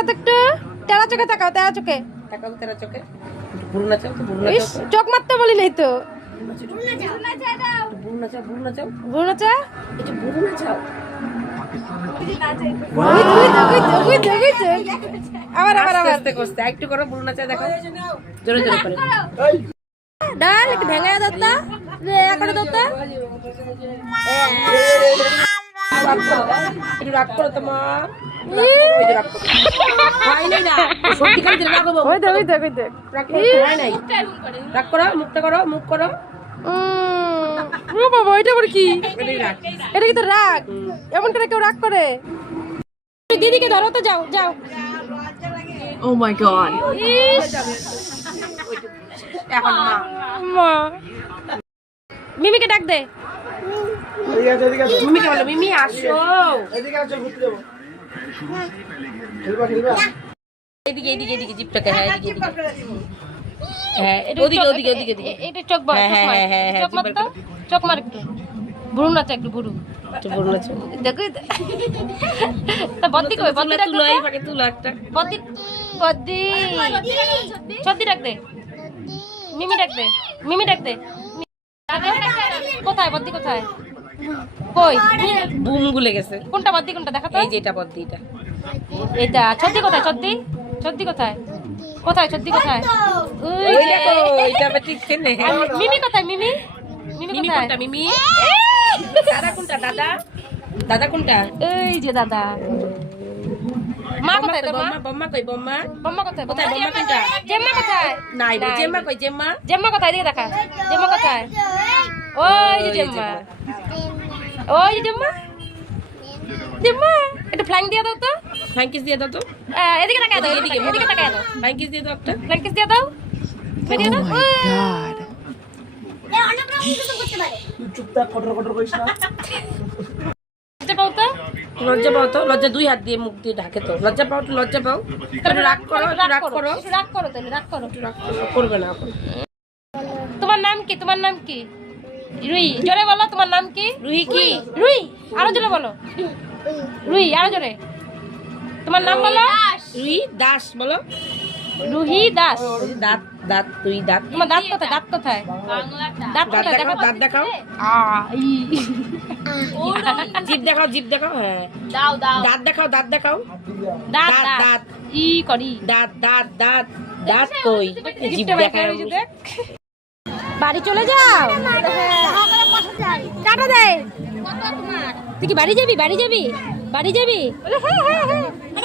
একটু তেরা চোখে তাকাও, তেরা চোখে তাকাও, তেরা চোখে ভুরু নাচাও তো, ভুরু নাচাও। চোখ মারতে বলি নাই তো। ভুরু নাচাও, ভুরু নাচাও, ভুরু নাচা, একটু ভুরু নাচাও। আবার আবার আবার আস্তে করতে একটু করো, ভুরু নাচাও দেখাও, জোরে জোরে করে। ডাল একটু ভেঙে দত্তা করে দত্তা। একটু রাগ করো তোমার, হয় নাই না সত্যি করে রাগ করবো, ওই দেখ ওই দেখ ওই দেখ রাগ করো, হয় নাই, রাগ করো, মুখটা করো, মুখ করো। ও বাবা এটা বড় কি? এটাই রাগ। এটা কি তো রাগ? এমন করে কেউ রাগ করে? দিদিকে ধরো তো, যাও যাও। Oh my god, এখন না মা মিমিকে ডাক দে। মিমিকে বলো, মিমি আসো এদিকে, এদিকে, এদিকে জিপটাকে, হ্যাঁ এদিকে, এদিকে, হ্যাঁ ওদিকে, ওদিকে, ওদিকে, ওদিকে। এটা চোখ মার, হ্যাঁ, চোখ মার, হ্যাঁ, হ্যাঁ, হ্যাঁ, চোখ মার তো, চোখ মার একটু। ভুরু নাচা একটু, ভুরু একটু ভুরু নাচাও। দেখো। তা বদ্দি কই? বদ্দি ডাক তুলো, দে। এই ফাঁকে তুলো একটা। বদ্দি বদ্দি ছদ্দি ডাক দে। মিমি ডাক দে, মিমি ডাক দে। কোথায় বদ্দি, কোথায়? কই বুম গুলে গেছে। কোনটা বদ্দি, কোনটা দেখা তো। এই যে এটা বদ্দি, এটা এটা ছদ্দি কোথায়? ছদ্দি, ছদ্দি কোথায়? কোথায় ছদ্দি কোথায়? ওই ওই যে। দেখো, এটা আবার ঠিক কেনে। মিমি কোথায়? মিমি, মিমি মিমি কোথায়? কোনটা? মিমি দাদা কোনটা? দাদা, দাদা কোনটা? এই যে দাদা। মা কোথায় তোর? মা বম্মা, বম্মা কই? বম্মা বম্মা কোথায়? কোথায়? বম্মা কোনটা? জেম্মা কোথায়? নাই, জেম্মা কই? জেম্মা, জেম্মা কোথায়? দিকে দেখা। জেম্মা কোথায়? ওই যে জেম্মা, ওই যে জেম্মা, জেম্মা একটু ফ্ল্যাং দিয়ে দাও তো। ফ্র্যাঙ্কিস দিয়ে দাও তো, এদিকে তাকায় দাও, এদিকে, এদিকে তাকায় দাও। ফ্র্যাঙ্কিস দিয়ে দাও একটা। ফ্ল্যাং কিস দিয়ে দাও। দিয়ে দাও। লজ্জা পাও তো? লজ্জা পাও তো, লজ্জা দুই হাত দিয়ে মুখ দিয়ে ঢাকে তো, লজ্জা পাও তো, লজ্জা পাও। একটু রাগ করো, একটু রাগ করো, একটু রাগ করো তাহলে, রাগ করো। একটু রাগ করো, করবে না এখন। তোমার নাম কি? তোমার নাম কি? রুই। জোরে বলো, তোমার নাম কি? রুহি কি? রুই। আরো জোরে বলো। রুই, আরো জোরে। তোমার নাম বলো। রুহি দাস বলো। রুহি দাস। দাঁত, দাঁত, তুই দাঁত। তোমার দাঁত কোথায়? দাঁত কোথায়? দাঁত দাঁত কোথায়? দেখাও, দেখো দাঁত দেখাও, জিভ দেখাও, জিভ দেখাও, হ্যাঁ দাও দাও। দাঁত দেখাও, দাঁত দেখাও, দাঁত দাঁত, দাঁত দাঁত। ই করি। দাঁত, দাঁত, দাঁত, দাঁত কই? জিভ জিভটা বের করে দেখাও। দিয়েছে, দেখ। বাড়ি চলে যাও। টাটা দে। তুই কি বাড়ি যাবি? বাড়ি যাবি? বাড়ি যাবি?